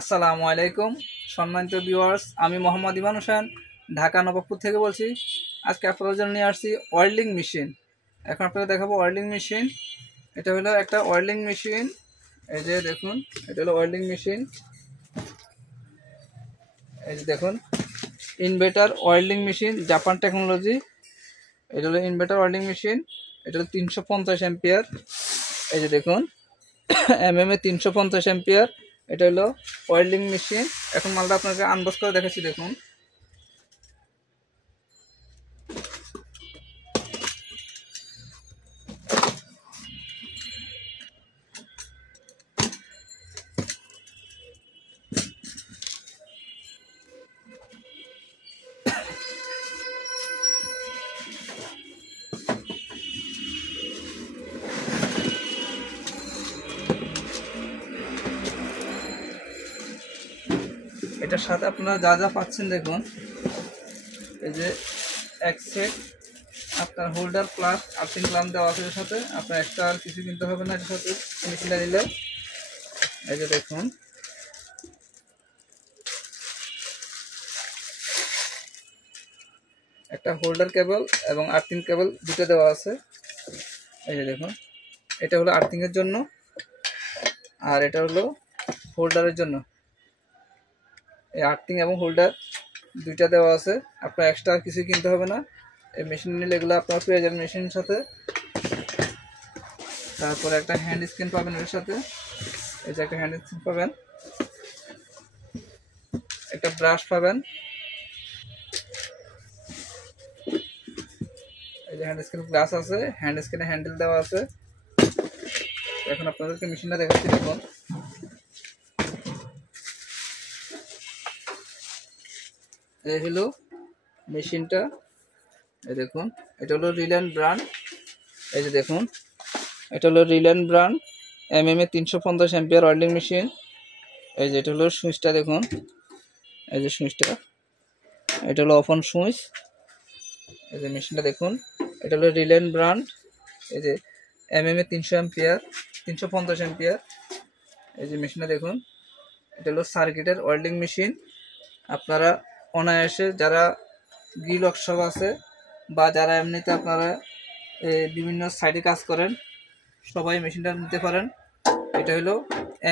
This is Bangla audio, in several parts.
আসসালামু আলাইকুম সম্মানিত ভিউয়ার্স, আমি মোহাম্মদ ইমান হোসেন ঢাকা নবাবপুর থেকে বলছি। আজকে আপনাদের জন্য নিয়ে আসছি ওয়েল্ডিং মেশিন। এখন আপনাদের দেখাবো ওয়েল্ডিং মেশিন। এটা হলো একটা ওয়েল্ডিং মেশিন। এই যে দেখুন, এটা হলো ওয়েল্ডিং মেশিন। এই যে দেখুন, inverter welding machine, Japan technology. এটা হলো ইনভার্টার ওয়েল্ডিং মেশিন। এটা হলো 350 অ্যাম্পিয়ার। এই যে দেখুন, এমএম এ 350 অ্যাম্পিয়ার। এটা হলো ওয়েল্ডিং মেশিন। এখন মালটা আপনাকে আনবক্স করে দেখাচ্ছি। দেখুন, এটার সাথে আপনারা যা যা পাচ্ছেন দেখুন। এই যে এক সেট আপনার হোল্ডার প্লাস আর্থিং ক্লাম্প দেওয়া আছে। এর সাথে আপনার এক্সট্রা আর কিছু কিনতে হবে না এর সাথে মেশিনটা নিলে। এই যে দেখুন, একটা হোল্ডার কেবল এবং আর্থিং কেবল দুটো দেওয়া আছে। এই যে দেখুন, এটা হলো আর্থিংয়ের জন্য আর এটা হলো হোল্ডারের জন্য। এই আর্থিং এবং হোল্ডার দুইটা দেওয়া আছে, আপনার এক্সট্রা আর কিছু কিনতে হবে না। এই মেশিন নিলে এগুলো আপনার পেয়ে যাবেন মেশিনের সাথে। তারপরে একটা হ্যান্ড স্ক্রিন পাবেন এর সাথে। এই যে একটা হ্যান্ড স্ক্রিন পাবেন, একটা ব্রাশ পাবেন। এই যে হ্যান্ড স্ক্রিন গ্লাস আছে, হ্যান্ড স্ক্রিনে হ্যান্ডেল দেওয়া আছে। এখন আপনাদেরকে মেশিনটা দেখাচ্ছি। দেখুন, এই হলো মেশিনটা। এই দেখুন, এটা হলো রিলায়েন্স ব্র্যান্ড। এই যে দেখুন, এটা হলো রিলায়েন্স ব্র্যান্ড এমএম এ 350 অ্যাম্পিয়ার ওয়েল্ডিং মেশিন। এই যে এটা হলো সুইচটা দেখুন। এই যে সুইচটা, এটা হলো অফ অন সুইচ। এই যে মেশিনটা দেখুন, এটা হলো রিলায়েন্স ব্র্যান্ড। এই যে এমএম এ 300 অ্যাম্পিয়ার, 350 অ্যাম্পিয়ার। এই যে মেশিনটা দেখুন, এটা হলো সার্কিটের ওয়েল্ডিং মেশিন। আপনারা অনায়াসে যারা গ্রিল ওয়ার্কশপ আছে বা যারা এমনিতে আপনারা বিভিন্ন সাইডে কাজ করেন, সবাই মেশিনটা নিতে পারেন। এটা হলো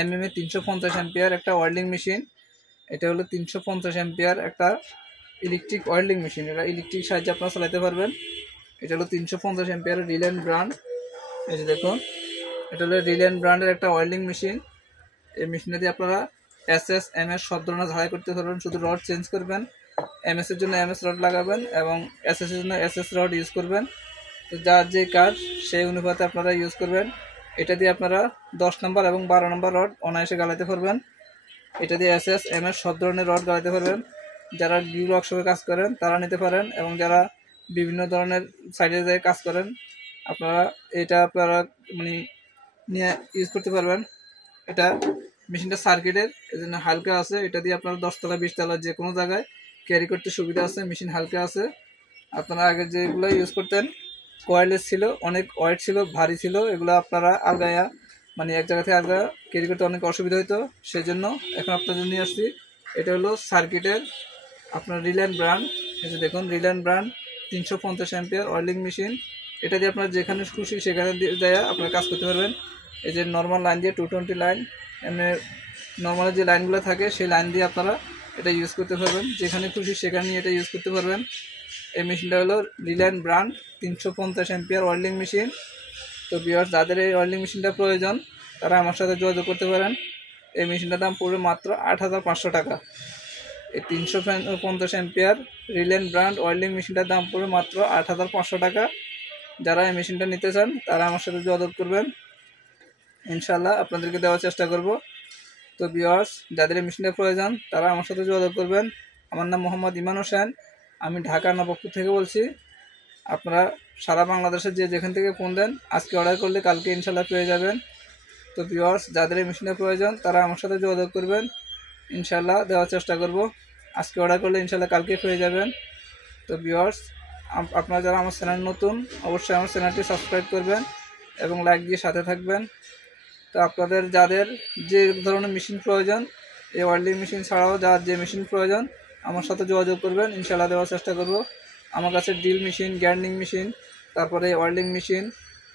এমএম এ 350 অ্যাম্পিয়ার একটা ওয়েল্ডিং মেশিন। এটা হলো 350 অ্যাম্পিয়ার একটা ইলেকট্রিক ওয়েল্ডিং মেশিন। এটা ইলেকট্রিক সাহায্যে আপনারা চালাতে পারবেন। এটা হলো 350 অ্যাম্পিয়ার রিলায়েন্স ব্র্যান্ড। এই যে দেখুন, এটা হলো রিলায়েন্স ব্র্যান্ডের একটা ওয়েল্ডিং মেশিন। এই মেশিনটা দিয়ে আপনারা এসএস এমএস সব ধরনের ঝালাই করতে পারবেন। শুধু রড চেঞ্জ করবেন, এমএস এর জন্য এমএস রড লাগাবেন এবং এসএস এর জন্য এসএস রড ইউজ করবেন। তো যার যে কাজ সেই অনুপাতে আপনারা ইউজ করবেন। এটা দিয়ে আপনারা 10 নম্বর এবং 12 নম্বর রড অনায়াসে গালাতে পারবেন। এটা দিয়ে এসএস এমএস সব ধরনের রড গালাতে পারবেন। যারা গ্রিল ওয়ার্কশপে কাজ করেন তারা নিতে পারেন, এবং যারা বিভিন্ন ধরনের সাইডে যেয়ে কাজ করেন আপনারা আপনারা মানে নিয়ে ইউজ করতে পারবেন। এটা মেশিনটা সার্কিটের, এই জন্য হালকা আছে। এটা দিয়ে আপনারা 10 তলা 20 তলা যে কোনো জায়গায় ক্যারি করতে সুবিধা আছে। মেশিন হালকা আছে। আপনারা আগে যেগুলো ইউজ করতেন কয়েলেস ছিল, অনেক ওয়েট ছিল, ভারী ছিল, এগুলো আপনারা আলগায়া মানে এক জায়গা থেকে আলগা ক্যারি করতে অনেক অসুবিধা হতো। সেই জন্য এখন আপনাদের নিয়ে আসছি। এটা হলো সার্কিটের আপনার রিলায়েন্স ব্র্যান্ড। এই যে দেখুন, Reliance brand 350 ampere welding machine. এটা দিয়ে আপনার যেখানে খুশি সেখানে দিয়ে আপনার কাজ করতে পারবেন। এই যে নর্মাল লাইন দিয়ে 220 লাইন, এমনি নর্মাল যে লাইনগুলো থাকে সেই লাইন দিয়ে আপনারা এটা ইউজ করতে পারবেন। যেখানে খুশি সেখানে এটা ইউজ করতে পারবেন। এই মেশিনটা হলো Reliance brand 350 ampere welding machine. তো ভিউয়ার্স, যাদের এই ওয়েল্ডিং মেশিনটা প্রয়োজন তারা আমার সাথে যোগাযোগ করতে পারেন। এই মেশিনটার দাম পড়বে মাত্র 8,500 টাকা। এই 350 অ্যাম্পিয়ার রিলায়েন্স ব্র্যান্ড ওয়েল্ডিং মেশিনটার দাম পড়বে মাত্র 8,500 টাকা। যারা এই মেশিনটা নিতে চান তারা আমার সাথে যোগাযোগ করবেন, ইনশাল্লাহ আপনাদেরকে দেওয়ার চেষ্টা করব। তো ভিউয়ার্স, যাদের এই মেশিনটা প্রয়োজন তারা আমার সাথে যোগাযোগ করবেন। আমার নাম মোহাম্মদ ইমান হোসেন, আমি ঢাকা নবাবপুর থেকে বলছি। আপনারা সারা বাংলাদেশের যেখান থেকে ফোন দেন আজকে অর্ডার করলে কালকে ইনশাল্লাহ পেয়ে যাবেন। তো ভিউয়ার্স, যাদের এই মেশিনটা প্রয়োজন তারা আমার সাথে যোগাযোগ করবেন, ইনশাল্লাহ দেওয়ার চেষ্টা করব। আজকে অর্ডার করলে ইনশাল্লাহ কালকে পেয়ে যাবেন। তো ভিউয়ার্স, আপনারা যারা আমার চ্যানেল নতুন অবশ্যই আমার চ্যানেলটি সাবস্ক্রাইব করবেন এবং লাইক দিয়ে সাথে থাকবেন। তো আপনাদের যাদের যে ধরনের মেশিন প্রয়োজন এই ওয়েল্ডিং মেশিন ছাড়াও যার যে মেশিন প্রয়োজন আমার সাথে যোগাযোগ করবেন, ইনশাআল্লাহ দেওয়ার চেষ্টা করব। আমার কাছে ড্রিল মেশিন, গ্রাইন্ডিং মেশিন, তারপরে ওয়েল্ডিং মেশিন,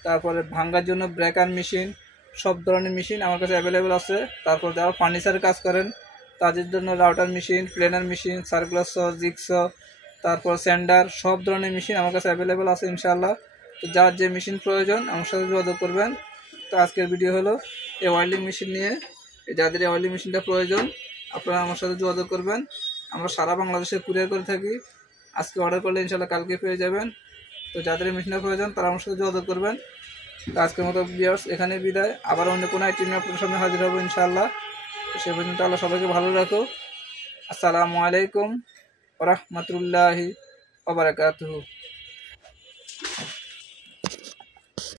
তারপরে ভাঙার জন্য ব্রেকার মেশিন, সব ধরনের মেশিন আমার কাছে অ্যাভেলেবেল আছে। তারপর যারা ফার্নিচারের কাজ করেন তাদের জন্য router machine, planer machine, circular saw, jigsaw, তারপর স্যান্ডার, সব ধরনের মেশিন আমার কাছে অ্যাভেলেবেল আছে ইনশাআল্লাহ। তো যার যে মেশিন প্রয়োজন আমার সাথে যোগাযোগ করবেন। তো আজকের ভিডিও হলো এই ওয়েল্ডিং মেশিন নিয়ে। যাদের এই ওয়েল্ডিং মেশিনটা প্রয়োজন আপনারা আমার সাথে যোগাযোগ করবেন। আমরা সারা বাংলাদেশে কুরিয়ার করে থাকি। আজকে অর্ডার করলে ইনশাআল্লাহ কালকে পেয়ে যাবেন। তো যাদের এই মেশিনটা প্রয়োজন তারা আমার সাথে যোগাযোগ করবেন। তো আজকের মতো ভিউয়ার্স এখানে বিদায়। আবার অন্য কোনো আইটেম নিয়ে আপনাদের সামনে হাজির হবো ইনশাআল্লাহ। তো সে পর্যন্ত আল্লাহ সবাইকে ভালো রাখো। আসসালামু আলাইকুম ওয়া রাহমাতুল্লাহি ওয়া বারাকাতুহু।